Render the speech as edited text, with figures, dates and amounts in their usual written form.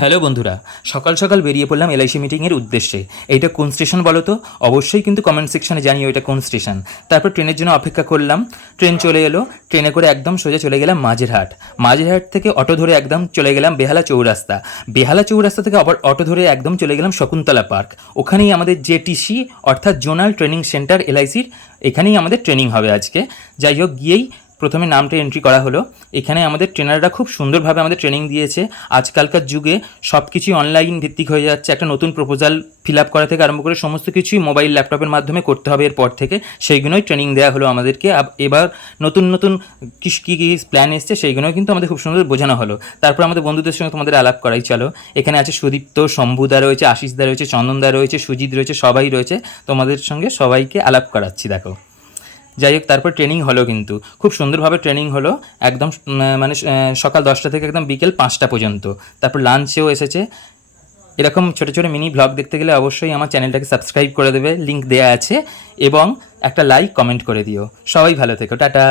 Hello বন্ধুরা, সকাল সকাল বেরিয়ে পড়লাম এলআইসি মিটিংয়ের উদ্দেশ্যে। এইটা কোন স্টেশন বলো তো? অবশ্যই কিন্তু কমেন্ট সেকশনে জানিও এটা কোন স্টেশন। তারপর ট্রেনের জন্য অপেক্ষা করলাম। ট্রেন চলে এলো। ট্রেনে করে একদম সোজা চলে গেলাম মাঝেরহাট। মাঝেরহাট থেকে অটো ধরে একদম চলে গেলাম বেহালা চৌরাস্তা। বেহালা চৌরাস্তা থেকে আবার অটো ধরে একদম চলে গেলাম শকুন্তলা পার্ক। ওখানেই আমাদের জেটিসি অর্থাৎ জোনাল ট্রেনিং সেন্টার এলআইসির, এখানেই আমাদের ট্রেনিং হবে আজকে। যাই হোক, গিয়েই প্রথমে নামটা এন্ট্রি করা হলো। এখানে আমাদের ট্রেনাররা খুব সুন্দরভাবে আমাদের ট্রেনিং দিয়েছে। আজকালকার যুগে সব কিছুই অনলাইন ভিত্তিক হয়ে যাচ্ছে। একটা নতুন প্রপোজাল ফিল আপ করা থেকে আরম্ভ করে সমস্ত কিছুই মোবাইল ল্যাপটপের মাধ্যমে করতে হবে এরপর থেকে। সেইগুলোই ট্রেনিং দেওয়া হলো আমাদেরকে। এবার নতুন নতুন কী কী প্ল্যান এসছে সেইগুলোও কিন্তু আমাদের খুব সুন্দর বোঝানো হলো। তারপর আমাদের বন্ধুদের সঙ্গে তোমাদের আলাপ করাই চলো। এখানে আছে সুদীপ্ত, শম্ভুদা রয়েছে, আশিসদা রয়েছে, চন্দনদা রয়েছে, সুজিত রয়েছে, সবাই রয়েছে। তোমাদের সঙ্গে সবাইকে আলাপ করাচ্ছি, দেখো। যাই হোক, তারপর ট্রেনিং হলো, কিন্তু খুব সুন্দরভাবে ট্রেনিং হলো। একদম মানে সকাল 10টা থেকে একদম বিকেল 5টা পর্যন্ত। তারপর লাঞ্চেও এসেছে। এরকম ছোটো ছোটো মিনি ব্লগ দেখতে গেলে অবশ্যই আমার চ্যানেলটাকে সাবস্ক্রাইব করে দেবে, লিঙ্ক দেওয়া আছে, এবং একটা লাইক কমেন্ট করে দিও। সবাই ভালো থেকো, টাটা।